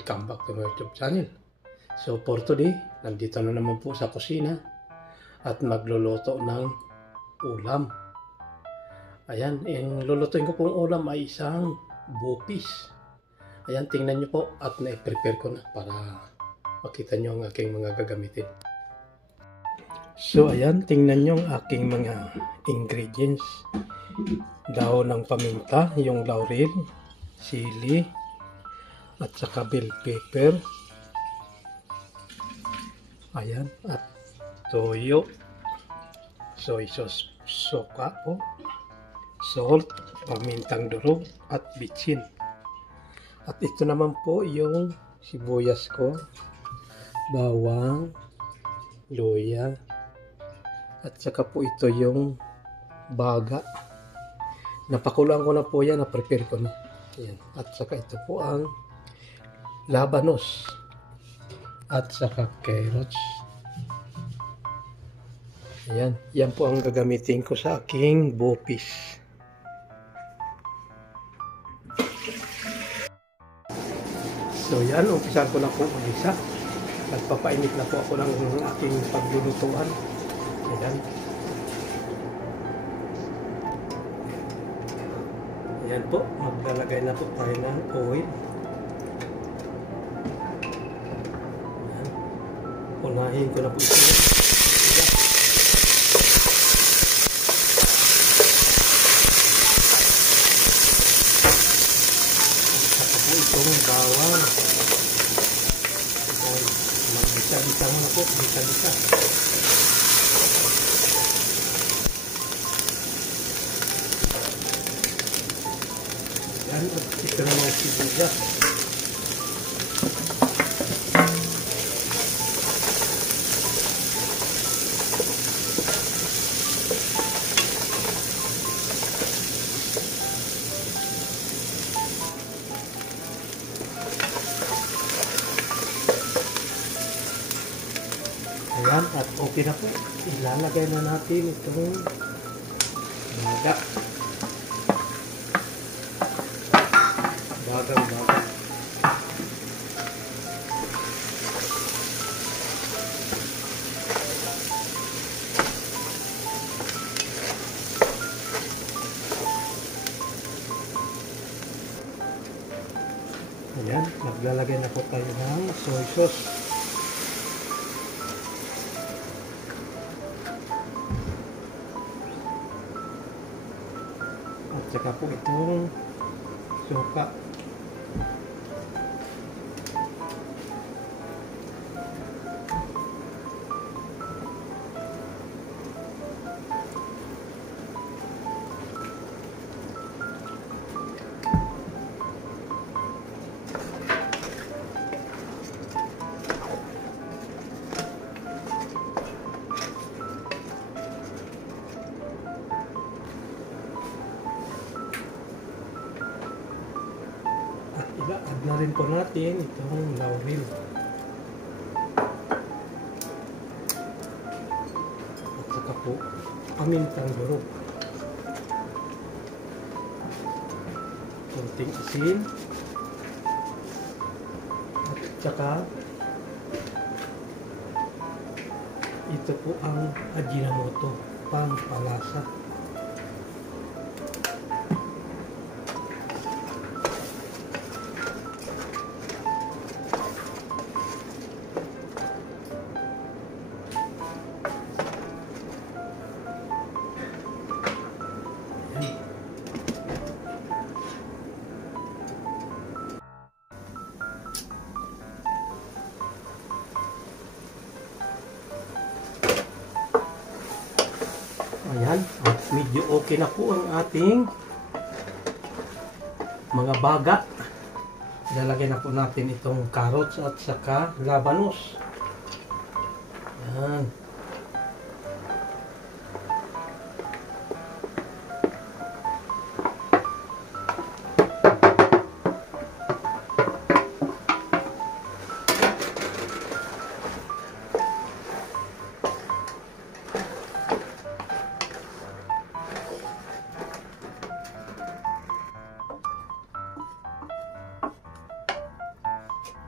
welcome back to my YouTube channel. So for today, nandito na naman po sa kusina at magluluto ng ulam. Ayan, yung lulutuin ko pong ulam ay isang bupis. Ayan, tingnan nyo po at na-prepare ko na para makita nyo ang aking mga gagamitin. So ayan, tingnan nyo ang aking mga ingredients. Dahon ng paminta, yung laurel, sili, at saka bell pepper. Ayan, at toyo, soy sauce, suka po, salt, pamintang durog, at bitsin. At ito naman po yung sibuyas ko, bawang, luya, at saka po ito yung baga. Napakuloan ko na po yan, na-prepare ko na. Ayan. At saka ito po ang labanos at saka carrots. Ayan, yan po ang gagamitin ko sa aking bupis. So yan, umpisan ko na po mag-isa. Nagpapainit na po ako ng aking paglulutuan. Ayan. Ayan po, maglalagay na po tayo ng oil. Unahin ko na po ito. Saka po itong bawang. Magbisa-bisa mo na po. Bisa-bisa. Yan. At ito na mga sibuyas. Ayan, at okay na po. Ilalagay na natin itong baga. Bagang-baga. Ayan, maglalagay na po tayo ng soy sauce. At saka po itong suka. Add na rin po natin itong laurel. At saka po pamintang durog. Konting asin. At saka ito po ang Ajinomoto, pampalasa. Ayan, at medyo okay na po ang ating mga baga. Ilalagay na po natin itong carrots at saka labanos. Ayan.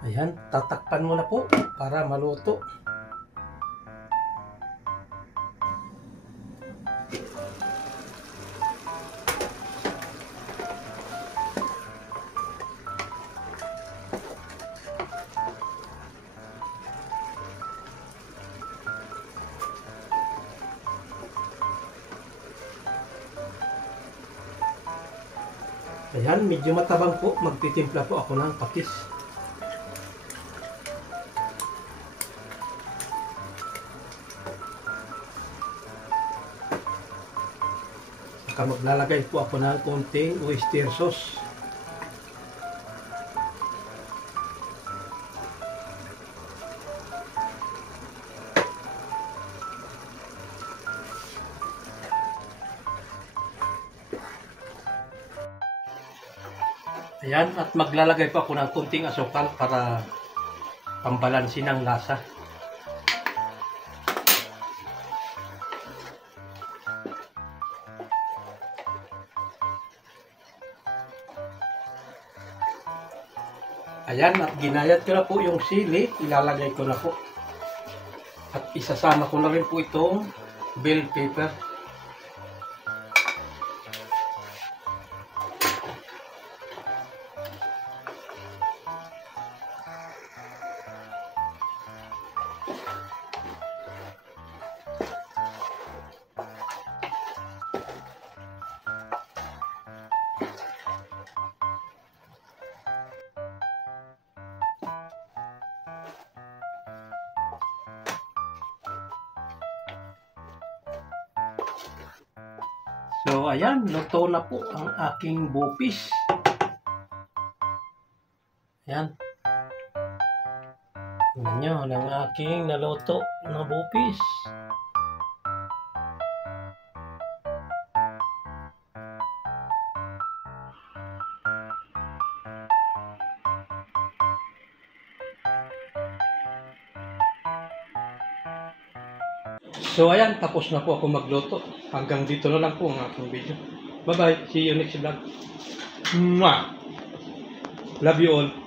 Ayan, tatakpan mo na po para maluto. Ayan, medyo matabang po. Magtitimpla po ako ng patis. Saka maglalagay po ako ng konting oyster sauce. Ayan, at maglalagay pa ako ng kunting asukal para pambalansin ang lasa. Ayan, at ginayat ko na po yung sili, ilalagay ko na po. At isasama ko na rin po itong bell pepper. So, ayan, luto na po ang aking bupis. Ayan. Tingnan nyo, ang aking naluto na bupis. So ayan, tapos na po ako magluto. Hanggang dito na lang po ang aking video. Bye bye, see you next vlog. Mwah! Love you all.